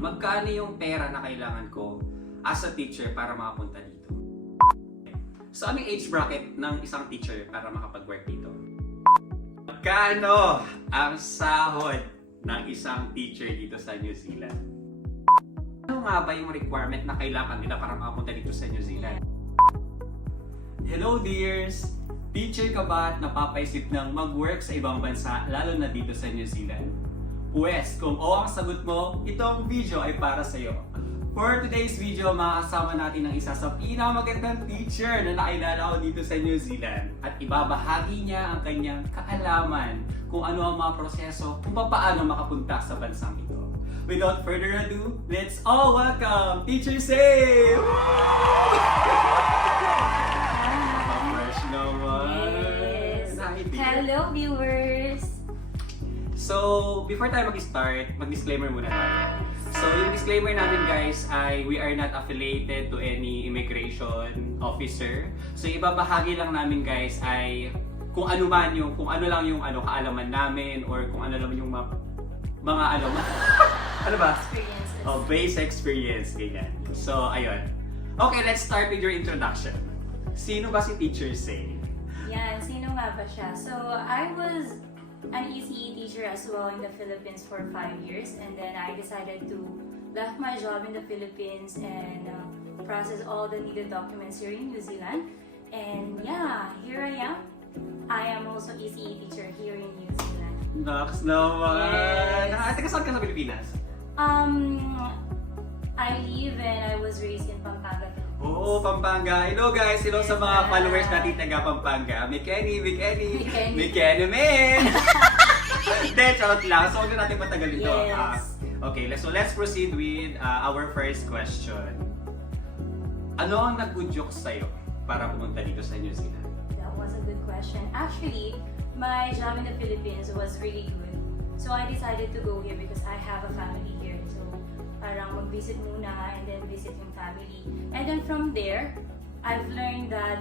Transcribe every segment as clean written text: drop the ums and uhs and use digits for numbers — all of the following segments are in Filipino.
magkano yung pera na kailangan ko as a teacher para makapunta dito? So, anong age bracket ng isang teacher para makapag-work dito? Magkano ang sahod ng isang teacher dito sa New Zealand? Ano nga ba yung requirement na kailangan nila para makapunta dito sa New Zealand? Hello dears! Teacher ka ba at napapaisip ng mag-work sa ibang bansa, lalo na dito sa New Zealand? Pwes, kung oo ang sagot mo, itong video ay para sa iyo. For today's video, makakasama natin ang isa sa pinakamagandang teacher na nakilala ko dito sa New Zealand. At ibabahagi niya ang kanyang kaalaman kung ano ang mga proseso kung paano makapunta sa bansang ito. Without further ado, let's all welcome Teacher Save! Fresh naman! Yes. Hi, dear. Hello viewers! So, before tayo mag-start, mag-disclaimer muna tayo. So, yung disclaimer namin guys ay we are not affiliated to any immigration officer. So, ibabahagi lang namin guys ay kung ano lang yung kaalaman namin or kung ano lang yung mga ano ba? Experiences. Oh, base experience, ganyan. So, ayun. Okay, let's start with your introduction. Sino ba si Teacher Say? Yan, sino nga ba siya? So, I was an ECE teacher as well in the Philippines for 5 years, and then I decided to left my job in the Philippines and process all the needed documents here in New Zealand. And yeah, here I am. I am also ECE teacher here in New Zealand. Naks naman! Yes. Teka, saan ka sa Pilipinas? I live and I was raised in Pampanga. Oo, Pampanga. Hello guys! Hello sa mga Yes. followers natin taga Pampanga. May Kenny, Kenny. man! Hindi, charot lang. So, huwag na natin patagalin ito. Yes. Okay, so let's proceed with our first question. Ano ang nag-udyok sa'yo para pumunta dito sa New Zealand? That was a good question. Actually, my job in the Philippines was really good. So I decided to go here because I have a family here. So parang mag-visit muna and then visit yung family. And then from there, I've learned that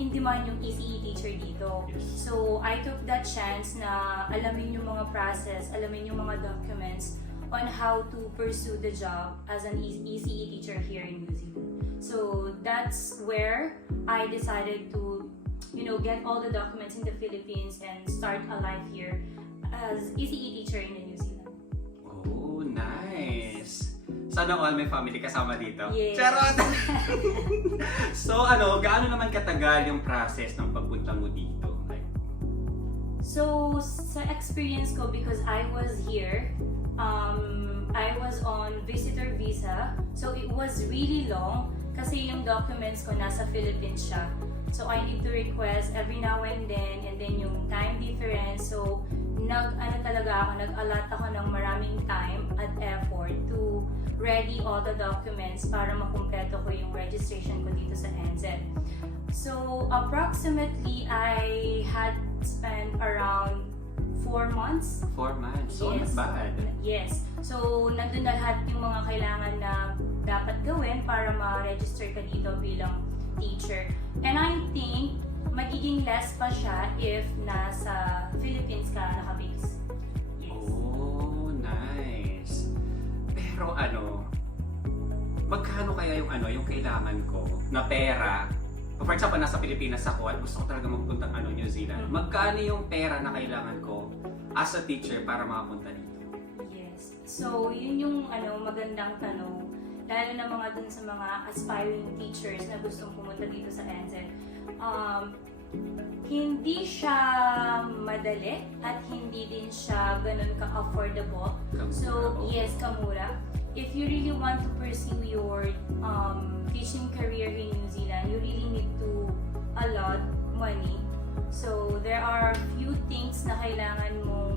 in demand yung ECE teacher dito. Yes. So I took that chance na alamin yung mga process, alamin yung mga documents on how to pursue the job as an ECE teacher here in New Zealand. So that's where I decided to, get all the documents in the Philippines and start a life here as ECE teacher in New Zealand. Oh, nice! Sana all may family kasama dito. Yes. Charot! So, gaano naman katagal yung process ng pagpunta mo dito? So sa experience ko, because I was here, I was on visitor visa. So it was really long kasi yung documents ko nasa Philippines siya. So I need to request every now and then yung time difference. So nag-allot ako ng maraming time at effort to ready all the documents para makumpleto ko yung registration ko dito sa NZ. So approximately I had spent around 4 months. 4 months? So, Yes. not bad. Yes. So, nandun na lahat yung mga kailangan na dapat gawin para ma-register ka dito bilang teacher. And I think, magiging less pa siya if nasa Philippines ka nakabase. Yes. Oh, nice. Pero magkano kaya yung kailangan ko na pera? For example, nasa Pilipinas ako at gusto ko talaga magpunta New Zealand. Magkano yung pera na kailangan ko as a teacher para makapunta dito? Yes. So, yun yung magandang tanong. Lalo na mga dun sa mga aspiring teachers na gustong pumunta dito sa NZ. Hindi siya madali at hindi din siya ganun ka-affordable. So, yes, kamura. If you really want to pursue your teaching career in New Zealand, you really need to allot money. So, there are few things na kailangan mong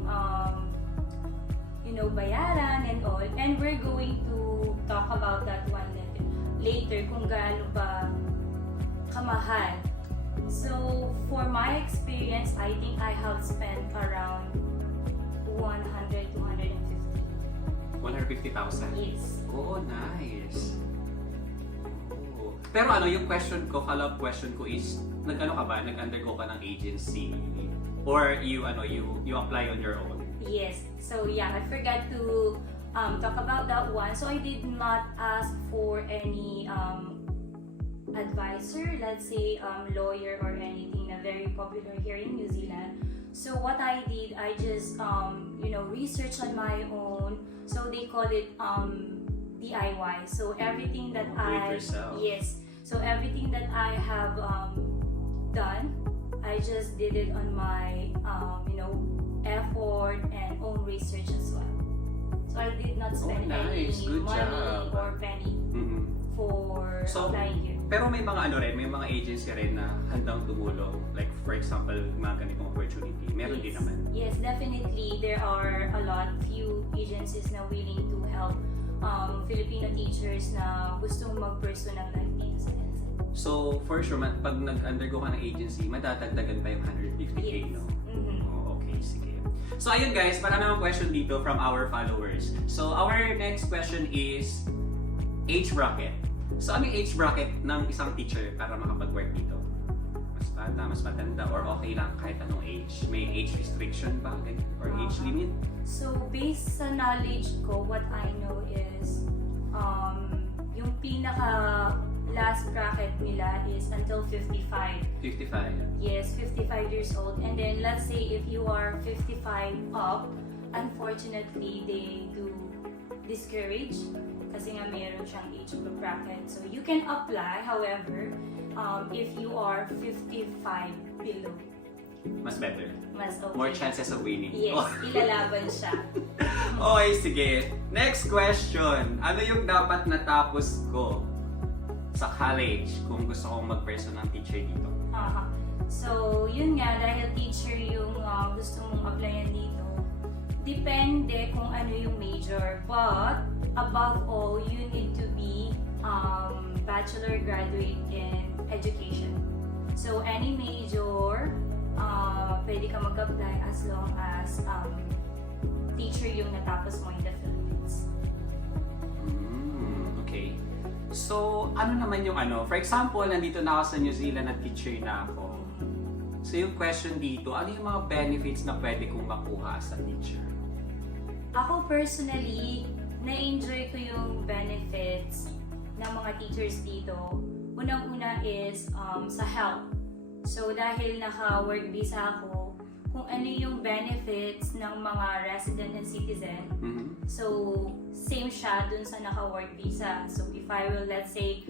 bayaran and all. And we're going to talk about that one later kung gaano ba kamahal. So, for my experience, I think I have spent around 100 to 150. 150,000? Yes. Oh, nice. Oh. Pero yung follow-up question ko is, nag-undergo ka ng agency? Or you apply on your own? Yes. So yeah, I forgot to talk about that one. So I did not ask for any advisor, let's say lawyer or anything na very popular here in New Zealand. So what I did, I just research on my own. So they call it DIY. So everything that Do it yourself. yes. So everything that I have done, I just did it on my effort and own research as well. So I did not spend nice. any Good money job. or penny Mm-mm. for So, applying here. Pero may mga agency rin na handang tumulong. Like for example, mga ganitong opportunity. Meron din naman. Yes, definitely. There are a lot, few agencies na willing to help Filipino teachers na gustong mag-pursue ng life dito sa EDSA. So, for sure, pag nag-undergo ka ng agency, madadagdagan pa yung 150k, Yes. no? Mhm. Oh, okay, sige. So, ayun guys, marami mga question dito from our followers. So, our next question is age bracket. So, ano yung age bracket ng isang teacher para makapag-work dito? Mas bata, mas matanda, or okay lang kahit anong age? May age restriction ba? Or age limit? So, based sa knowledge ko, what I know is yung pinaka last bracket nila is until 55. 55. Yes, 55 years old. And then let's say if you are 55 up, unfortunately they do discourage kasi nga mayroon siyang age group bracket. So you can apply, however, if you are 55 below. Mas better. Mas okay. More chances of winning. Yes, ilalaban siya. Okay, sige. Next question. Ano yung dapat natapos ko sa college kung gusto kong mag-pursue ng teacher dito? Aha. So, yun nga, dahil teacher yung gusto mong applyan dito, depende kung ano yung major. But, above all, you need to be bachelor graduate in education. So, any major, pwede ka mag-apply as long as teacher yung natapos mo in the Philippines. Okay. So, ano naman yung for example, nandito na ako sa New Zealand at teacher na ako. So, yung question dito, ano yung mga benefits na pwede kong makuha sa teacher? Ako personally, na-enjoy ko yung benefits ng mga teachers dito. Unang-una is sa health. So dahil naka-work visa ako, kung ano yung benefits ng mga resident and citizen, so same siya dun sa naka-work visa. So if I will, let's say,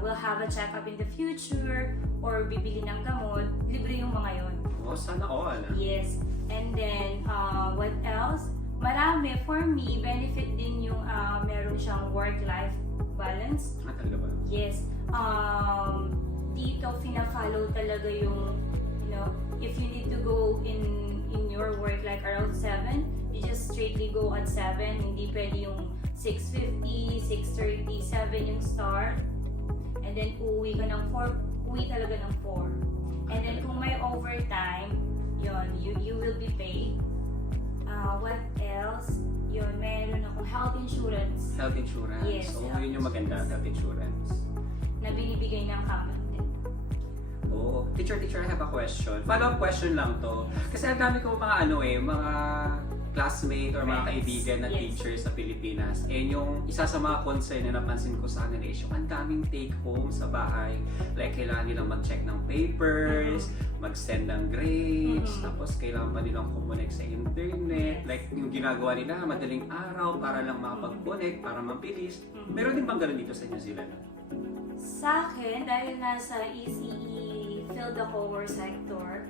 will have a check-up in the future or bibili ng gamot, libre yung mga yon. Oh, sana all. Yes. And then, what else? Marami, for me, benefit din yung meron siyang work-life balance. Ah, talaga ba? Yes. Dito, fina-follow talaga yung, if you need to go in your work like around 7, you just straightly go at 7. Hindi pwede yung 6:50, 6:30, 7 yung start. And then, uwi ka ng 4. Uwi talaga ng 4. And then, kung may overtime, yun, you will be paid. What else? Yun, meron akong health insurance Health insurance. Yes, Oh, health yun yung maganda, health insurance. na binibigay ng company din. Oh, teacher, I have a question. Follow-up question lang to. Kasi ang dami kong mga classmate or mga Friends. kaibigan na Yes. teachers sa Pilipinas. And yung isa sa mga concern na napansin ko sa kanila is yung ang daming take-home sa bahay. Like, kailangan nilang mag-check ng papers, mag-send ng grades, tapos kailangan pa nilang connect sa internet. Yes. Like, yung ginagawa nila, madaling araw para lang makapag-connect, para mabilis. Meron din bang ganun dito sa New Zealand? Sa akin, dahil nasa ECE field ako or sector,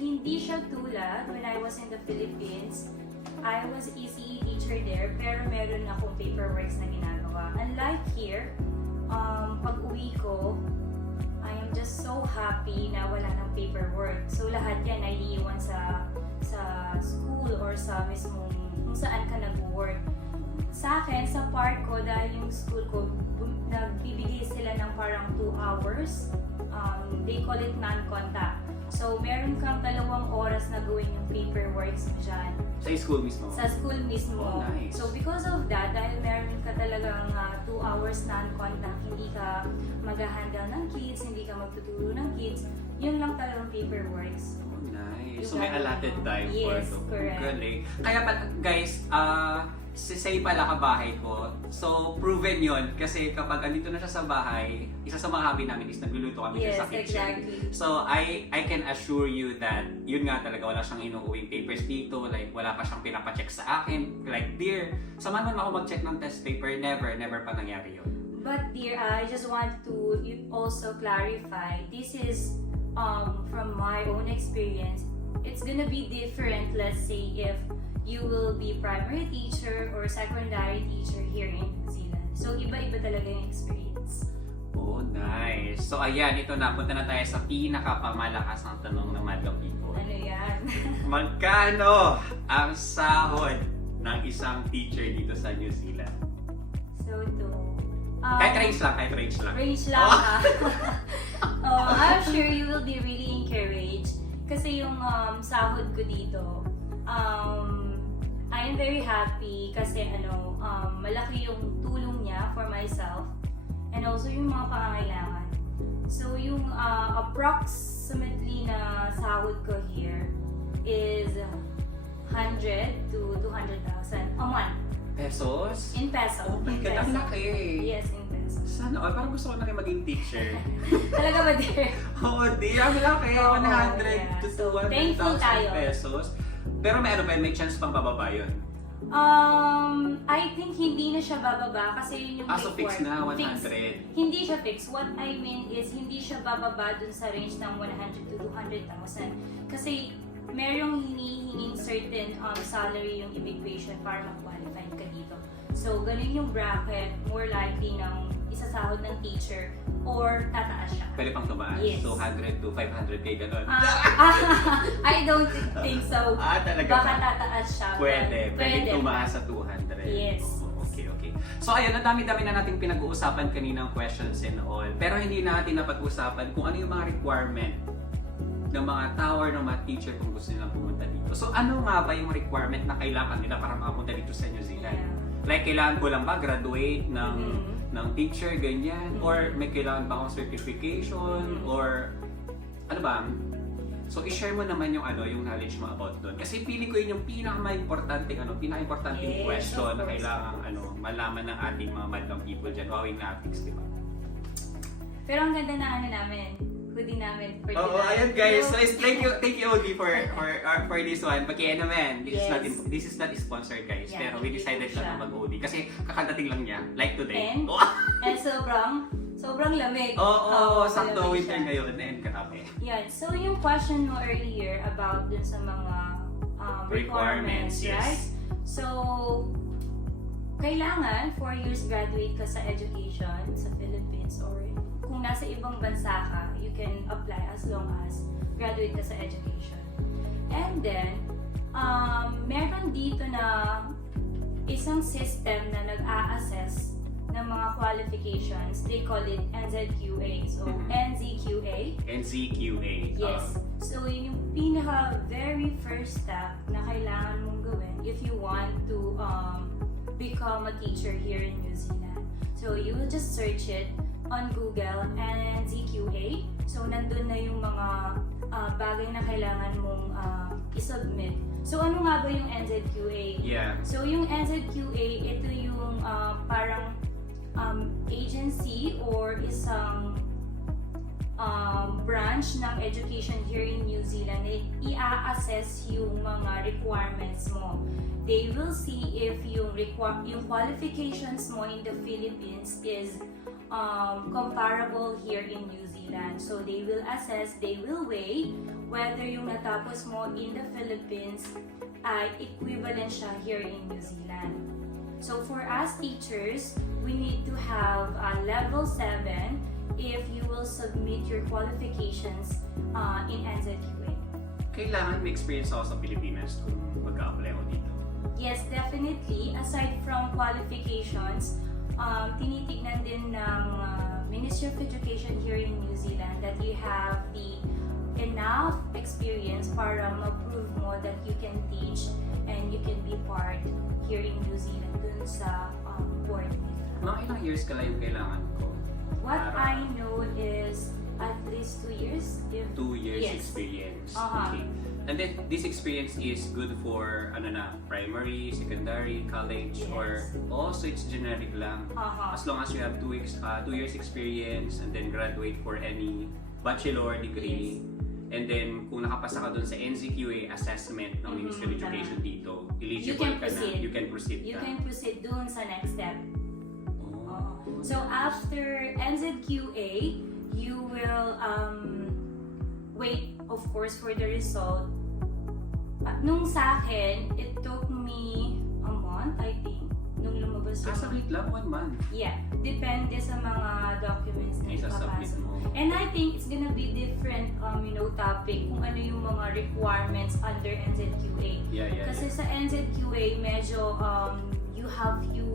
hindi siya tulad when I was in the Philippines. I was ECE teacher there, pero meron akong paperworks na ginagawa. Unlike here, pag uwi ko, I am just so happy na wala ng paperwork. So lahat yan ay iiwan sa school or sa mismong kung saan ka nag-work. Sa akin, sa part ko, dahil yung school ko, nagbibigay sila ng parang 2 hours. They call it non-contact. So, meron kang 2 oras na gawin yung paperworks mo dyan. Sa school mismo? Sa school mismo. Oh, nice. So, because of that, dahil meron ka talagang 2 hours non-contact, hindi ka mag-handle ng kids, hindi ka magtuturo ng kids, yun lang talagang paperworks. Oh, nice. You So may got it. allotted time for Yes, ito. correct. Galing. Kaya pa, guys, say pala kabahay ko. So, proven yon kasi kapag andito na siya sa bahay, isa sa mga hobby namin is nagluluto kami Yes, sa kitchen. exactly. So, I can assure you that yun nga talaga, wala siyang inuuwing papers dito, like wala pa siyang pinapacheck sa akin. Like, dear, samahan mo ako mag-check ng test paper, never pa nangyari yun. But dear, I just want to also clarify, this is from my own experience. It's gonna be different, let's say, if you will be primary teacher or secondary teacher here in New Zealand. So, iba-iba talaga yung experience. Oh, nice. So, ayan, ito na. Punta na tayo sa pinakapamalakas ng tanong ng Madlang People. Ano yan? Magkano ang sahod ng isang teacher dito sa New Zealand? So, ito. Kahit range lang. Range lang ha. I'm sure you will be really encouraged. Kasi yung sahod ko dito, I am very happy kasi malaki yung tulong niya for myself and also yung mga pangangailangan. So yung approximately na sahod ko here is 100 to 200,000 a month Pesos? in peso. Oh my In God, ang peso. laki. Yes, in peso. Sana, parang gusto ko na rin maging teacher. Talaga ba, dear? Oo, di. Ang laki. Oo, 100 yeah. to So, thankful 200,000 tayo. pesos. Pero may chance pang bababa yun. I think hindi na siya bababa kasi yun yung So fix na, 100. Hindi siya fix. What I mean is hindi siya bababa dun sa range ng 100 to 200,000 kasi merong hinihinging certain salary yung immigration para mag-qualify ka dito. So, ganun yung bracket, more likely ng isasahod ng teacher or tataas siya. Pwede pang tumaas. Yes. So 100 to 500k ganun. I don't think so. Talaga Baka ba? tataas siya. Pwede Pwede. tumaas sa 200. Yes. Okay. So ayun, ang dami-dami na nating pinag-uusapan kaninang questions and all. Pero hindi natin napag-usapan kung ano yung mga requirement ng mga tower, ng mga teacher kung gusto nilang pumunta dito. So ano nga ba yung requirement na kailangan nila para makapunta dito sa New Zealand? Yeah. Like kailangan ko lang ba graduate ng teacher, ganyan? Mhm. Or may kailangan ba akong certification? Or ano ba? So i-share mo naman yung yung knowledge mo about doon. Kasi feeling ko yun yung pinaka-importanting Yes, question of na course. kailangan malaman ng ating mga Madlang People dyan, Wowing Natics, di ba? Pero ang ganda na namin, hoodie namin for Oo, tonight. ayun guys. So So, thank you Oli for this one. Paki naman, this Yes. is not sponsored guys. Yeah, Pero we hindi decided po siya. lang na mag-Oli kasi kakadating lang niya, like today. And? Oh, and sobrang lamig. Oo, sakto lamig winter siya. ngayon and katabi. Yan. So yung question mo earlier about dun sa mga requirements, Yes. right? So, kailangan 4 years graduate ka sa education sa Philippines or kung nasa ibang bansa ka, you can apply as long as graduate ka sa education. And then, meron dito na isang system na nag-a-assess ng mga qualifications. They call it NZQA. So, NZQA. NCQA. Yes. So, yun yung pinaka very first step na kailangan mong gawin if you want to become a teacher here in New Zealand. So, you will just search it on Google and NZQA. So, nandun na yung mga bagay na kailangan mong isubmit. So, ano nga ba yung NZQA? Yeah. So, yung NZQA, ito yung parang agency or isang branch ng education here in New Zealand na i-assess yung mga requirements mo. They will see if yung qualifications mo in the Philippines is comparable here in New Zealand. So they will assess, they will weigh whether yung natapos mo in the Philippines ay equivalent siya here in New Zealand. So for us teachers, we need to have level 7 if you will submit your qualifications in NZQA. Kailangan may experience ako sa Pilipinas kung mag-a-apply ako dito. Yes, definitely. Aside from qualifications, tinitignan din ng Ministry of Education here in New Zealand that you have the enough experience para ma-prove mo that you can teach and you can be part here in New Zealand dun sa board nila. Mga ilang years ka lang yung kailangan ko? What Para- I know is at least 2 years. If 2 years Yes. experience. Uh-huh. Okay. And then this experience is good for primary, secondary, college, Yes. or so it's generic lang. As long as you have 2 years experience and then graduate for any bachelor degree. And then kung nakapasa ka dun sa NCQA assessment ng Ministry of tama. Education dito, eligible You can ka proceed. na. You can proceed you ka. can proceed dun sa next step. Oh. So after NZQA, you will wait, of course, for the result. Nung sa akin, it took me a month, I think, nung lumabas yung... Sablit lang, 1 month. Yeah, depende sa mga documents na Isa-submit ipapasa. mo. And I think it's gonna be different, topic kung ano yung mga requirements under NZQA. Yeah. Kasi sa NZQA, medyo you have few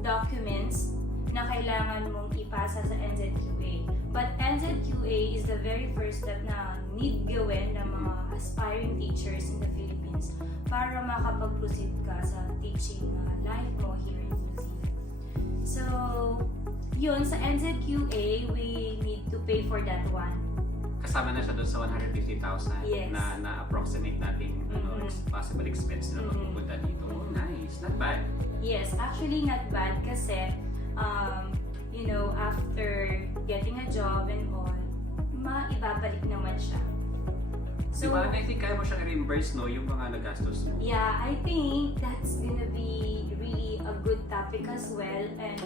documents na kailangan mong ipasa sa NZQA. But NZQA is the very first step na need gawin ng mga aspiring teachers in the Philippines para makapag-proceed ka sa teaching life mo here in New Zealand. So, yun, sa NZQA, we need to pay for that one. Kasama na siya doon sa 150,000 Yes. na approximate natin possible expense na magpupunta dito. Oh, nice. Not bad. Yes, actually not bad kasi, after getting a job and all, maibabalik naman siya. So, diba? I think kaya mo siyang reimburse, no? Yung mga nagastos mo. Yeah, I think that's gonna be really a good topic as well. And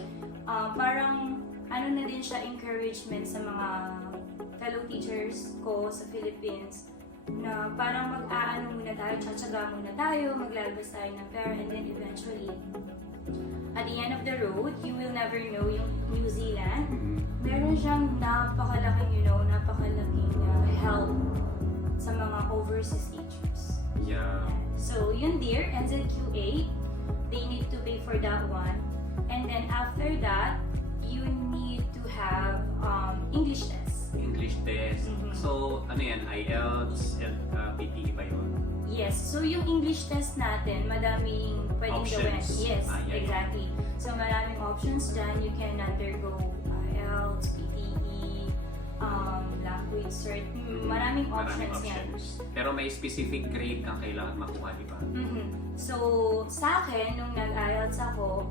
parang ano na din siya, encouragement sa mga fellow teachers ko sa Philippines na parang mag-aano muna tayo, tsatsaga muna tayo, maglalabas tayo ng pera, and then eventually, at the end of the road, you will never know yung New Zealand. Meron siyang napakalaking help sa mga overseas teachers. Yeah. So, yun dear, NZQA, they need to pay for that one. And then after that, you need to have English test. English test. Mhm. So, ano yan? IELTS, PTE ba yun? Yes, so yung English test natin, madaming pwedeng gawin. Options. Yes, Yeah. exactly. So maraming options dyan. You can undergo IELTS, PTE, language cert. Maraming options yan. Pero may specific grade kang kailangan makuha, di ba? So, sa akin, nung nag-IELTS ako,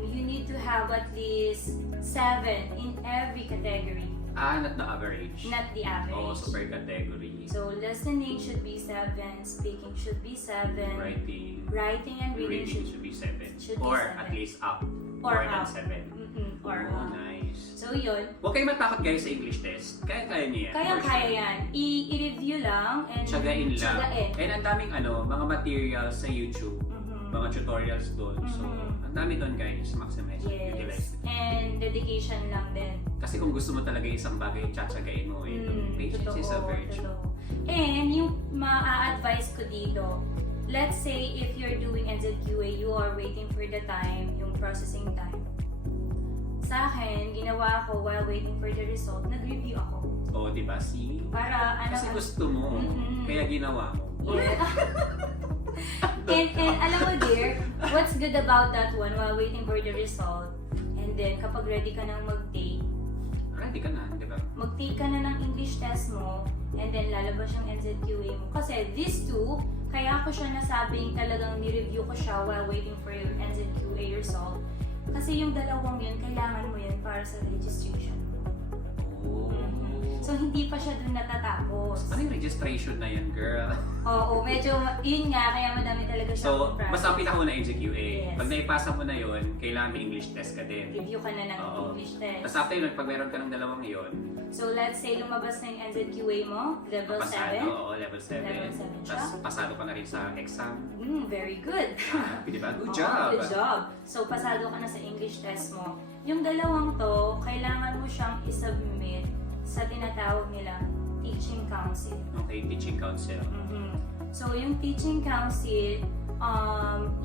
you need to have at least 7 in every category, Not the average. not the average. Oh, so per category. So, listening should be 7, speaking should be 7, writing and reading should be 7. should be Or 7. at least up. Or More than up. 7. Or Oh, nice. So, yun. Huwag kayo matakot guys sa English test. Kaya niya yan. Kaya yan. I-review lang and Tsagain lang. tsagain. And ang daming mga materials sa YouTube. Mga tutorials doon. So, ang dami doon guys. Maximize it. Utilize Yes. it. And dedication lang din. Kasi kung gusto mo talaga isang bagay, tsatsagain mo eh. Patience is a virtue. Totoo. And yung ma-advise ko dito, let's say if you're doing NZQA, you are waiting for the time, yung processing time. Sa akin, ginawa ko while waiting for the result, nag-review ako. Oh, di ba? See? Para Kasi gusto mo. Kaya ginawa mo. Yeah. and alam mo dear, what's good about that one while waiting for the result, and then kapag ready ka nang mag-take, Ready ka na, di ba? mag-take ka na ng English test mo, and then lalabas yung NZQA mo. Kasi these two, kaya ko siya nasabing talagang ni-review ko siya while waiting for your NZQA result. Kasi yung dalawang yun, kailangan mo yun para sa registration mo. Oh. So hindi pa siya dun natatapos. Ano yung registration na yan, girl? Oo, medyo, yun nga, kaya madami talaga siya So, process. basta ang pinakauna NCQA. Yes. Pag naipasa mo na yun, kailangan may English test ka din. Review ka na ng Oo. English test. Tapos after yun, pag meron ka ng dalawang yun, So let's say lumabas na yung NZQA mo, level pasado, 7. oo, level 7. Level 7 siya. Tapos pasado ka na rin sa exam. Very good. Di ba? Good Oo, job! Good job. So pasado ka na sa English test mo. Yung dalawang to, kailangan mo siyang isubmit sa tinatawag nilang teaching council. Okay, teaching council. So yung teaching council,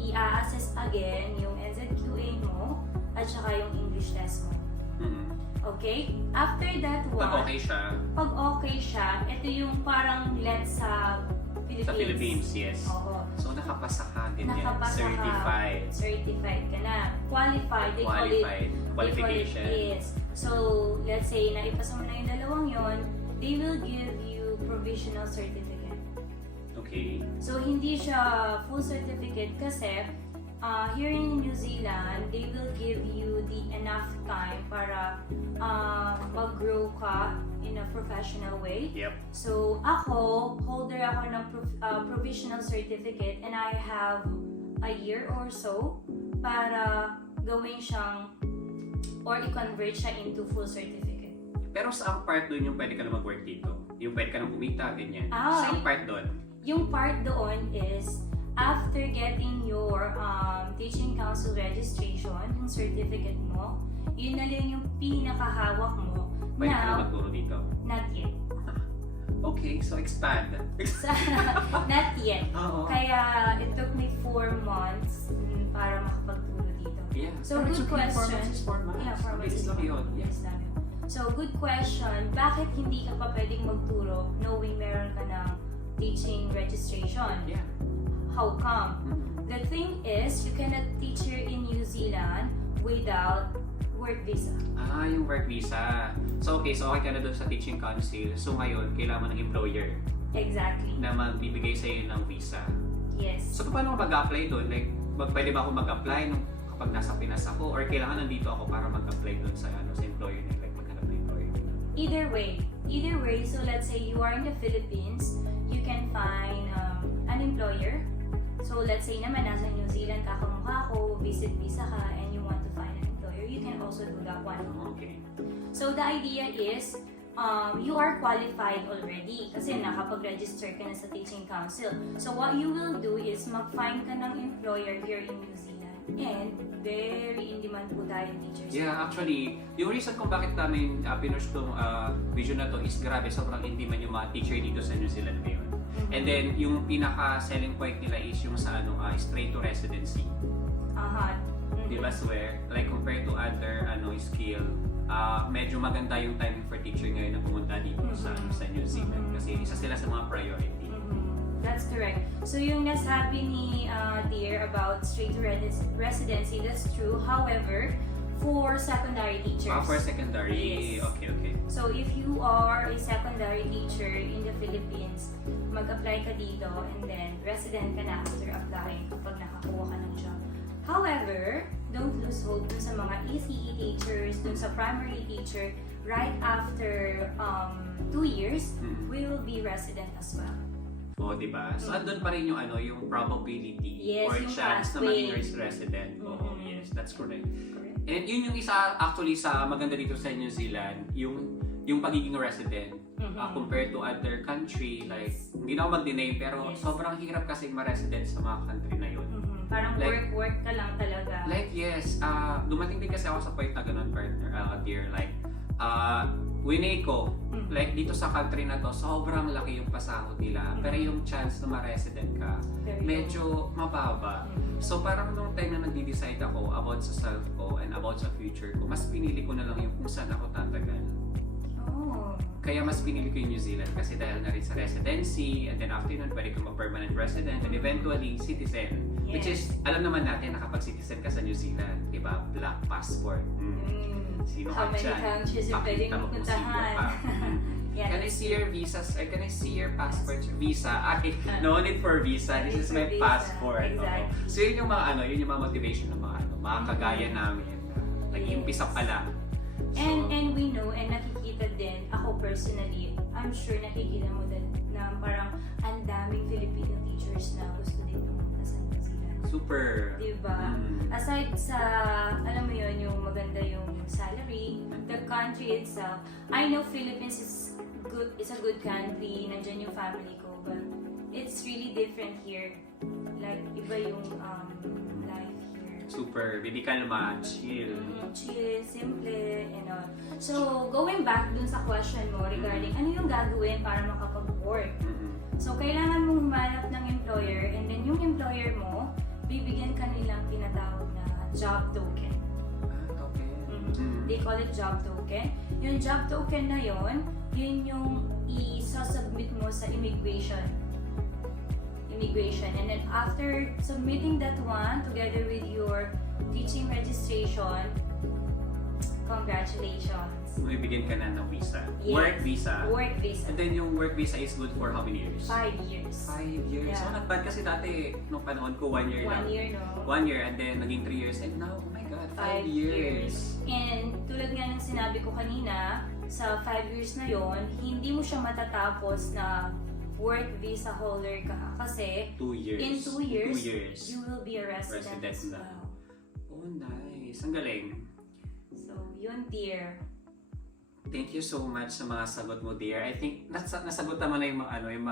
i-assess again yung NZQA mo at saka yung English test mo. Okay? After that one, Pag okay siya, pag okay siya, ito yung parang lens sa Philippines. sa Philippines, yes. Oo. So nakapasa ka din yan. Nakapasa ka. Certified. Certified ka na. qualified. They call it Qualification. Yes. So, let's say, naipasa mo na yung dalawang yon, they will give you provisional certificate. Okay. So, hindi siya full certificate kasi here in New Zealand, they will give you the enough time para mag-grow ka in a professional way. Yep. So, ako, holder ako ng provisional certificate and I have a year or so para gawin siyang or i-convert siya into full certificate. Pero saan part doon yung pwede ka na mag-work dito? Yung pwede ka na kumita, ganyan. Saan part doon? Yung part doon is after getting your teaching council registration, yung certificate mo, yun na lang yung pinakahawak mo. Pwede ka na Now, magturo dito? not yet. Okay, so expand. Not yet. Oo. Kaya it took me 4 months para makapagturo dito. Yeah. So, Pero good it's okay, question. 4 months is 4 months. Yeah, 4 months Mabilis is lang yun. fine. Yes. Yes, lang yun. So, good question. Bakit hindi ka pa pwedeng magturo knowing meron ka ng teaching registration? Yeah. How come? Mhm. The thing is, you cannot teach here in New Zealand without work visa. Yung work visa. So, okay. So, okay ka na doon sa teaching council. So, ngayon, kailangan mo ng employer Exactly. na magbibigay sa iyo ng visa. Yes. So, paano ka mag-apply doon? Like, pwede ba ako mag-apply nung kapag nasa Pinas ako? Or kailangan nandito ako para mag-apply doon sa, sa employer nila? Like, maghanap ng employer nila? Either way, so let's say you are in the Philippines, you can find an employer. So let's say naman nasa New Zealand kakamukha ko, visit visa ka, and you want to find an employer, you can also do that one. Okay. So the idea is, you are qualified already kasi nakapag-register ka na sa teaching council. So what you will do is mag-find ka ng employer here in New Zealand. And very in-demand po tayo teachers. Yeah, actually, yung reason kung bakit namin pinush tong video na to is grabe, sobrang in-demand yung mga teacher dito sa New Zealand ngayon. And then, yung pinaka-selling point nila is yung sa straight to residency. Aha. Di ba, swear? Like, compared to other skill, medyo maganda yung timing for teacher ngayon na pumunta dito sa New Zealand. Kasi isa sila sa mga priority. That's correct. So yung nasabi ni Dear about straight to residency, that's true. However, for secondary teachers. For secondary, Yes. Okay. So if you are a secondary teacher in the Philippines, mag-apply ka dito and then resident ka na after applying kapag nakakuha ka ng job. However, don't lose hope dun sa mga ECE teachers, dun sa primary teacher, right after 2 years, we will be resident as well. O, di ba? So, andun pa rin yung yung probability Yes, or yung chance na pathway. maging resident. Oo, Mhm. yes, that's correct. Correct. And yun yung isa actually sa maganda dito sa New Zealand, yung pagiging resident compared to other country, like hindi na ako mag-deny pero Yes. sobrang hirap kasi ma-resident sa mga country na yun. Parang Like- work ka lang talaga. Like yes, dumating din kasi ako sa point na ganun, partner, dear, like Wineco, like dito sa country na to, sobrang laki yung pasahod nila. Pero yung chance na ma-resident ka, Very medyo mababa. So parang nung time na nagde-decide ako about sa self ko and about sa future ko, mas pinili ko na lang yung kung saan ako tatagal. Oh. Kaya mas pinili ko yung New Zealand kasi dahil na rin sa residency and then after nun pwede kang mag-permanent resident and eventually citizen. Which Yes. is, alam naman natin na kapag citizen ka sa New Zealand, diba? Black passport. Sino How ka many dyan? countries yung Pakita pwedeng mo kung sino puntahan? ka. Yeah, Can I see your visas? Can I see your passport? Visa? No need for visa. No This need is for my visa. passport. Exactly. Oo. So yun yung mga yun yung mga motivation ng mga kagaya namin. Nag-iumpisa pa lang. So, And we know and nakikita din, ako personally, I'm sure nakikita mo din na parang ang daming Filipino teachers na gusto din pumunta sa New Zealand. super. Diba? Aside sa, alam mo yun, yung maganda yung salary, the country itself, I know Philippines is a good country, nandyan yung family ko, but it's really different here. Like, iba yung life here. Super. Hindi ka naman. Chill. Chill, simple, and all. So, going back dun sa question mo regarding ano yung gagawin para makapag-work. So, kailangan mong humanap ng employer and then yung employer mo, bibigyan ka nilang tinatawag na job token. Okay. They call it job token. Yung job token na yun yung i-submit mo sa immigration. And then after submitting that one together with your teaching registration, congratulations. Bibigyan ka na ng visa. Yes. Work visa. Work visa. And then yung work visa is good for how many years? 5 years. 5 years. Yeah. So not bad kasi dati, nung panahon ko, 1 year 1 lang. year, no? 1 year and then naging 3 years and now, oh my god, 5 5 years. And tulad nga ng sinabi ko kanina, sa 5 years na yon, hindi mo siya matatapos na work visa holder ka kasi 2 years. in 2 years, 2 years. you will be a resident, as Resident na. well. Oh, nice. Ang galing. So, yun dear. Thank you so much sa mga sagot mo, dear. I think nasagot naman na yung mga, yung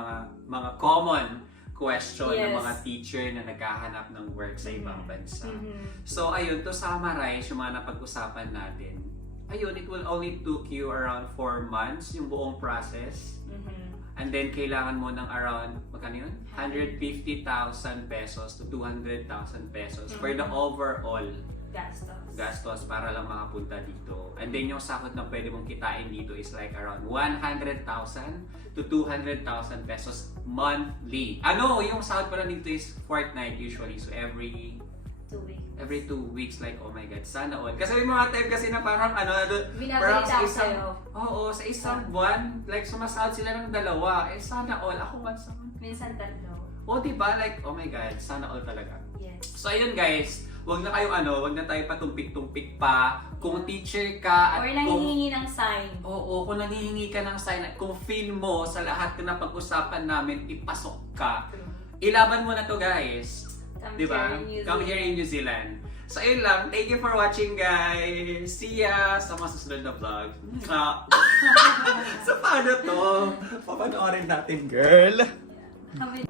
mga common question ng Yes. mga teacher na naghahanap ng work sa ibang bansa. Mhm. So, ayun, to summarize yung mga napag-usapan natin. Ayun, it will only took you around 4 months yung buong process. Mhm. And then, kailangan mo ng around, magkano yun? 150,000 pesos to 200,000 pesos for the overall gastos para lang makapunta dito. And then, yung sahod na pwede mong kitain dito is like around 100,000 to 200,000 pesos monthly. Ano, yung sahod pala dito is fortnight usually. So, every 2 weeks. 2 weeks, like, oh my God, sana all. Kasi may mga time kasi na parang, Binabalita ko sa'yo. Oo, sa isang buwan, like, sumasahod sila ng 2. Eh, sana all. Ako once a month. Minsan 3. O, diba? Like, oh my God, sana all talaga. Yes. So, ayun guys, wag na tayo patumpik-tumpik pa. Kung teacher ka at Or kung... nanghihingi ng sign. Oo, kung nanghihingi ka ng sign at kung feel mo sa lahat na pag-usapan namin, ipasok ka. Ilaban mo na to guys. Diba? Come here in New Zealand. So, ayun lang. Thank you for watching, guys. See ya sa mga susunod na vlog. So, paano to? Papanoorin natin, girl. Kami